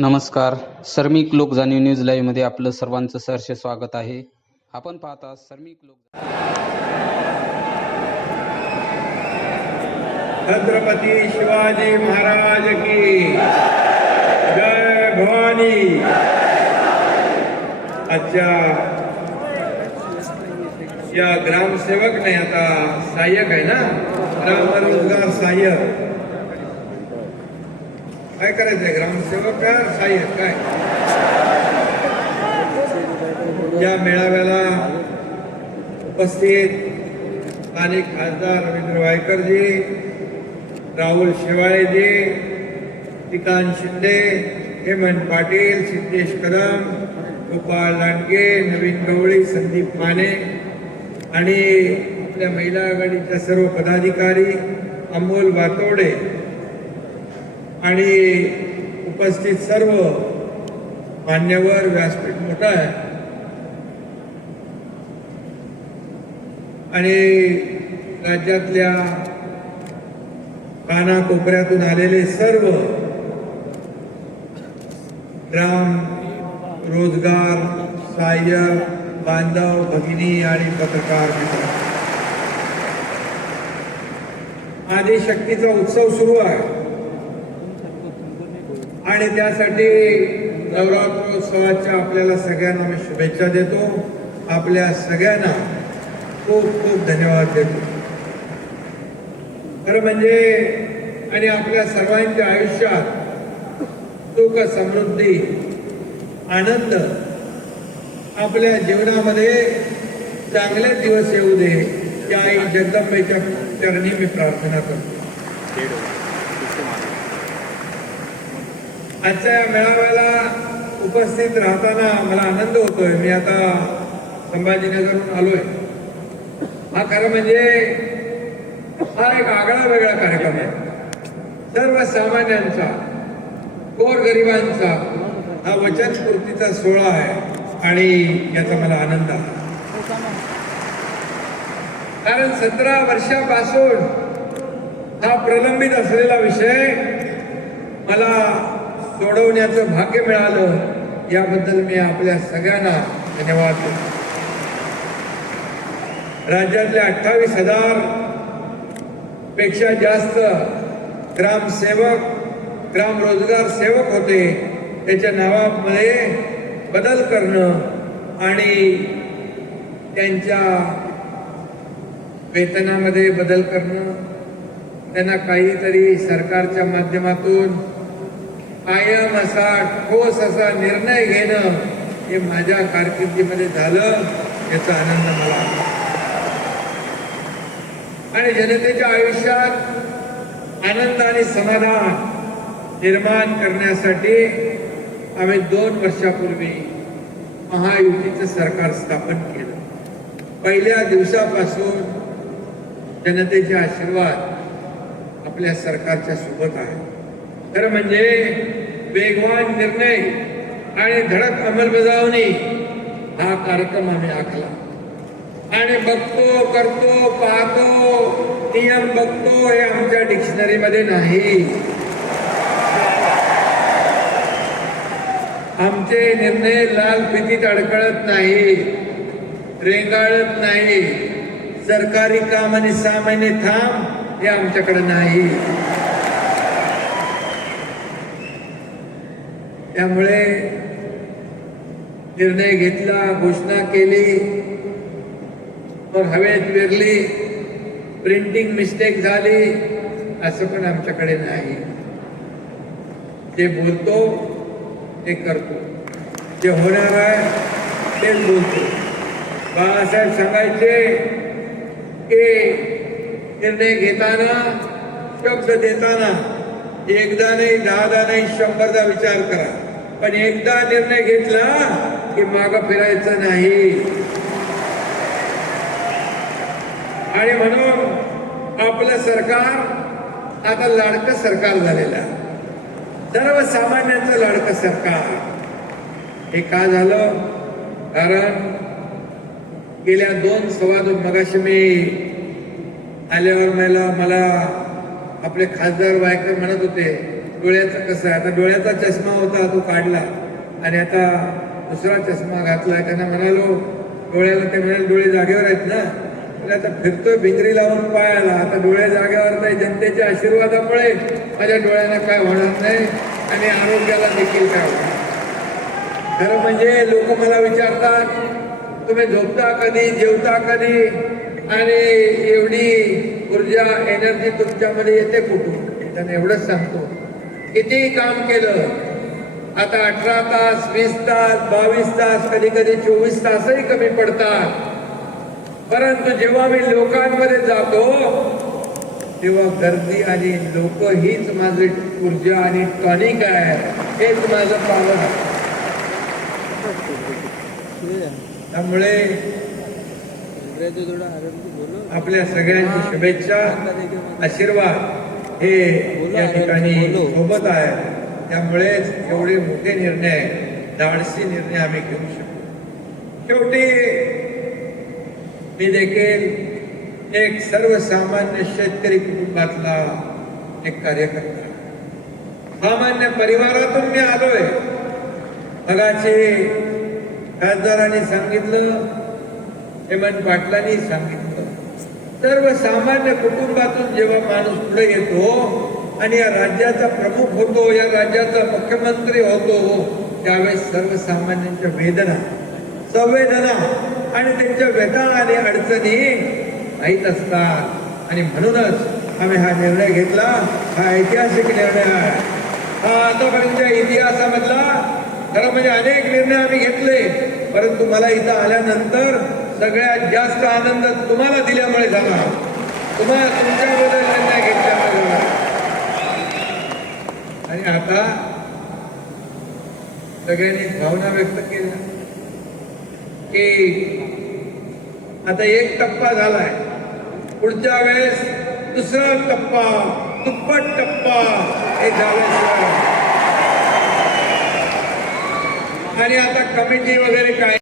नमस्कार. सर्मिक लोक जाणीव न्यूज लाईव्हमध्ये आपलं सर्वांचं सहर्ष स्वागत आहे. आपण पाहता सर्मिक लोक छत्रपती शिवाजी महाराज की जय भवानी. आजच्या या ग्रामसेवक नाही आता सहाय्यक आहे ना? ग्राम रोजगार सहाय्यक. काय करायचंय ग्रामसेवक का काय? या मेळाव्याला उपस्थित स्थानिक खासदार रवींद्र वायकरजी राहुल शेवाळेजी श्रीकांत शिंदे हेमंत पाटील सिद्धेश कदम गोपाळ लांडगे नवीन गवळी संदीप माने आणि आपल्या महिला आघाडीच्या सर्व पदाधिकारी अमोल वातोडे. आणि उपस्थित सर्व मान्यवर व्यासपीठ मोठं आहे. आणि राज्यातल्या कानाकोपऱ्यातून आलेले सर्व ग्राम रोजगार सहाय्य बांधव भगिनी आणि पत्रकार मित्र. आदिशक्तीचा उत्सव सुरू आहे. आणि त्यासाठी नवरात्रोत्सवाच्या आपल्याला सगळ्यांना मी शुभेच्छा देतो. आपल्या सगळ्यांना खूप खूप धन्यवाद देतो. खरं म्हणजे आणि आपल्या सर्वांच्या आयुष्यात सुख समृद्धी आनंद आपल्या जीवनामध्ये चांगले दिवस येऊ दे. या आई जगदंबेच्या चरणी मी प्रार्थना करतो. आजच्या मेळाव्याला उपस्थित राहताना मला आनंद होतोय. मी आता संभाजीनगरहून आलोय. हा खरं म्हणजे हा एक आगळा वेगळा कार्यक्रम आहे. सर्वसामान्यांचा गोरगरिबांचा हा वचनस्फूर्तीचा सोहळा आहे आणि याचा मला आनंद आहे. कारण सतरा वर्षापासून हा प्रलंबित असलेला विषय मला सोडवण्याचं भाग्य मिळालं याबद्दल मी आपल्या सगळ्यांना धन्यवाद देतो. अठ्ठावीस हजारपेक्षा जास्त ग्रामसेवक ग्राम रोजगार सेवक होते. त्याच्या नावामध्ये बदल करणं आणि त्यांच्या वेतनामध्ये बदल करणं त्यांना काहीतरी सरकारच्या माध्यमातून कायम असा ठोस असा निर्णय घेणं हे माझ्या कारकिर्दीमध्ये झालं याचा आनंद मला आणि जनतेच्या आयुष्यात आनंद आणि समाधान निर्माण करण्यासाठी आम्ही दोन वर्षापूर्वी महायुतीचं सरकार स्थापन केलं. पहिल्या दिवसापासून जनतेचे आशीर्वाद आपल्या सरकारच्या सोबत आहे. खरं म्हणजे वेगवान निर्णय आणि धडक अंमलबजावणी हा कार्यक्रम आम्ही आखला. आणि बघतो करतो पाहतो नियम बघतो हे आमच्या डिक्शनरीमध्ये नाही. आमचे निर्णय लाल फितीत अडकळत नाही रेंगाळत नाही. सरकारी काम आणि सहा महिने थांब हे आमच्याकडे नाही. त्यामुळे निर्णय घेतला घोषणा केली मग हवेत विरली प्रिंटिंग मिस्टेक झाली असं पण आमच्याकडे नाही. जे बोलतो ते करतो. जे होणार आहे तेच बोलतो. बाळासाहेब सांगायचे की निर्णय घेताना शब्द देताना एकदा नाही दहादा नाही शंभरदा विचार करा. पण एकदा निर्णय घेतला की माग फिरायचं नाही. आणि म्हणून आपलं सरकार आता लाडकं सरकार झालेलं आहे. सर्वसामान्यांचं लाडकं सरकार. हे का झालं? कारण गेल्या दोन सव्वा दोन मगाशी मी आल्यावर मला मला आपले खासदार वायकर म्हणत होते डोळ्याचं कसं आहे? आता डोळ्याचा चष्मा होता तो काढला. आणि आता दुसरा चष्मा घातला. त्यांना म्हणालो डोळ्याला ते म्हणाले डोळे जागेवर आहेत ना? तर आता फिरतोय भिंगरी लावून पायाला. आता डोळे जागेवर नाही. जनतेच्या आशीर्वादामुळे माझ्या डोळ्यांना काय होणार नाही आणि आरोग्याला देखील काय होणार खरं म्हणजे लोक मला विचारतात तुम्ही झोपता कधी? जेवता कधी? आणि एवढी ऊर्जा एनर्जी तुमच्यामध्ये येते कुठून? त्यांना एवढंच सांगतो. कितीही काम केलं? आता अठरा तास वीस तास बावीस तास कधी कधी चोवीस तासही कमी पडतात. परंतु जेव्हा मी लोकांमध्ये जातो तेव्हा गर्दी आणि लोक हीच माझी ऊर्जा आणि टॉनिक आहे. हेच माझं पालन त्यामुळे आपल्या सगळ्यांची शुभेच्छा आशीर्वाद. हे या ठिकाणी सोबत आहे. त्यामुळेच एवढे मोठे निर्णय धाडसी निर्णय आम्ही घेऊ शकतो. शेवटी मी देखील एक सर्वसामान्य शेतकरी कुटुंबातला एक कार्यकर्ता. सामान्य परिवारातून मी आलोय. मगाशी खासदारांनी सांगितलं हेमंत पाटलांनी सांगितलं. सर्वसामान्य कुटुंबातून जेव्हा माणूस पुढे येतो आणि या राज्याचा प्रमुख होतो या राज्याचा मुख्यमंत्री होतो त्यावेळेस सर्वसामान्यांच्या वेदना संवेदना आणि त्यांच्या व्यथा आणि अडचणी माहीत असतात. आणि म्हणूनच आम्ही हा निर्णय घेतला. हा ऐतिहासिक निर्णय आहे. हा आतापर्यंतच्या इतिहासामधला खरं म्हणजे अनेक निर्णय आम्ही घेतले परंतु मला इथं आल्यानंतर सगळ्यात जास्त आनंद तुम्हाला दिल्यामुळे झाला. तुम्हाला तुमच्याबद्दल निर्णय घेतल्यामुळे झाला. आणि आता सगळ्यांनी भावना व्यक्त केल्या की आता एक टप्पा झालाय. पुढच्या वेळेस दुसरा टप्पा दुप्पट टप्पा हे झाल्याशिवाय. आणि आता कमिटी वगैरे काय